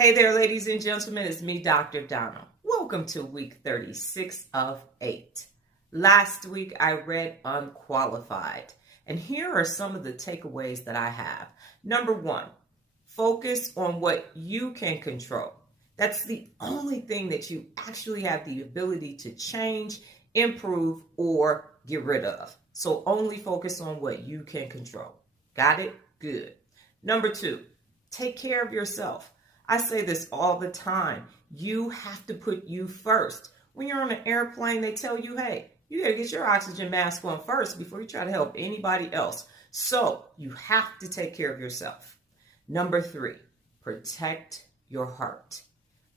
Hey there, ladies and gentlemen. It's me, Dr. Donna. Welcome to week 36 of 8. Last week, I read Unqualified. And here are some of the takeaways that I have. Number 1, focus on what you can control. That's the only thing that you actually have the ability to change, improve, or get rid of. So only focus on what you can control. Got it? Good. Number 2, take care of yourself. I say this all the time. You have to put you first. When you're on an airplane, they tell you, hey, you got to get your oxygen mask on first before you try to help anybody else. So you have to take care of yourself. Number 3, protect your heart.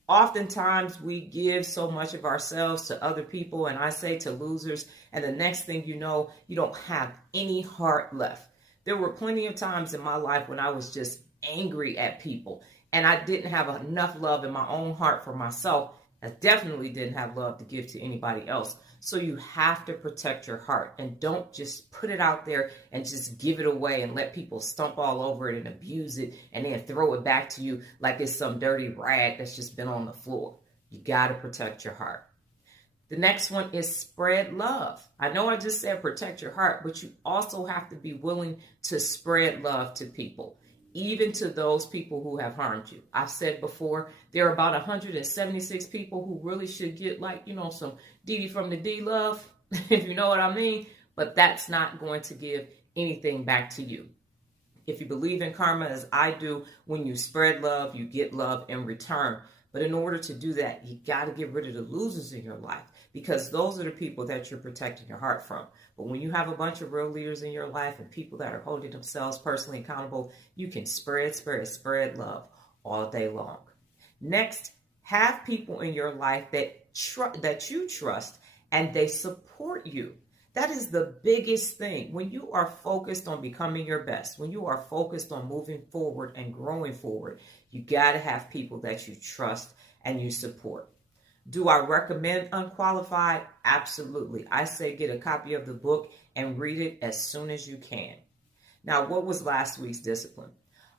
Oftentimes we give so much of ourselves to other people, and I say to losers, and the next thing you know, you don't have any heart left. There were plenty of times in my life when I was just angry at people. And I didn't have enough love in my own heart for myself. I definitely didn't have love to give to anybody else. So you have to protect your heart and don't just put it out there and just give it away and let people stomp all over it and abuse it and then throw it back to you like it's some dirty rag that's just been on the floor. You got to protect your heart. The next one is spread love. I know I just said protect your heart, but you also have to be willing to spread love to people, even to those people who have harmed you. I've said before, there are about 176 people who really should get some Dee from the D love, if you know what I mean, but that's not going to give anything back to you. If you believe in karma as I do, when you spread love, you get love in return. But in order to do that, you got to get rid of the losers in your life because those are the people that you're protecting your heart from. But when you have a bunch of real leaders in your life and people that are holding themselves personally accountable, you can spread love all day long. Next, have people in your life that you trust and they support you. That is the biggest thing. When you are focused on becoming your best, when you are focused on moving forward and growing forward, you got to have people that you trust and you support. Do I recommend Unqualified? Absolutely. I say get a copy of the book and read it as soon as you can. Now, what was last week's discipline?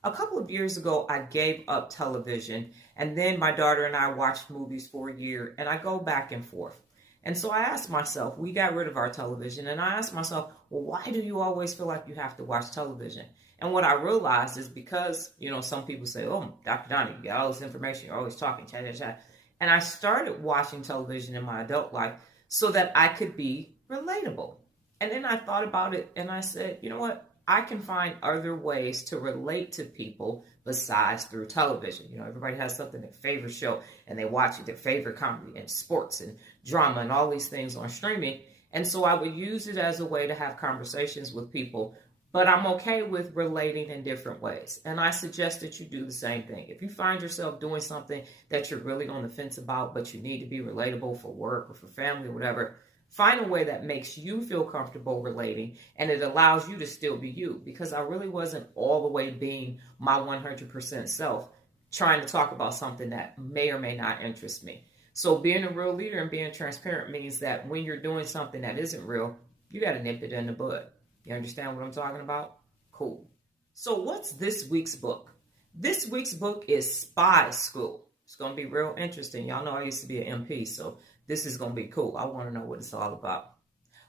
A couple of years ago, I gave up television, and then my daughter and I watched movies for a year, and I go back and forth. And so I asked myself, we got rid of our television, and I asked myself, well, why do you always feel like you have to watch television? And what I realized is because, some people say, oh, Dr. Donnie, you got all this information, you're always talking, chat. And I started watching television in my adult life so that I could be relatable. And then I thought about it and I said, you know what? I can find other ways to relate to people besides through television. Everybody has something, their favorite show, and they watch it, their favorite comedy and sports and drama and all these things on streaming. And so I would use it as a way to have conversations with people, but I'm okay with relating in different ways. And I suggest that you do the same thing. If you find yourself doing something that you're really on the fence about, but you need to be relatable for work or for family or whatever, find a way that makes you feel comfortable relating and it allows you to still be you, because I really wasn't all the way being my 100% self trying to talk about something that may or may not interest me. So being a real leader and being transparent means that when you're doing something that isn't real, you got to nip it in the bud. You understand what I'm talking about? Cool. So what's this week's book? This week's book is Spy School. It's going to be real interesting. Y'all know I used to be an MP, so this is going to be cool. I want to know what it's all about.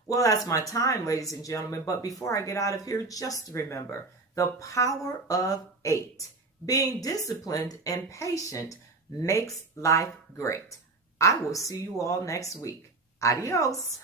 Well, that's my time, ladies and gentlemen. But before I get out of here, just remember the power of 8. Being disciplined and patient makes life great. I will see you all next week. Adios.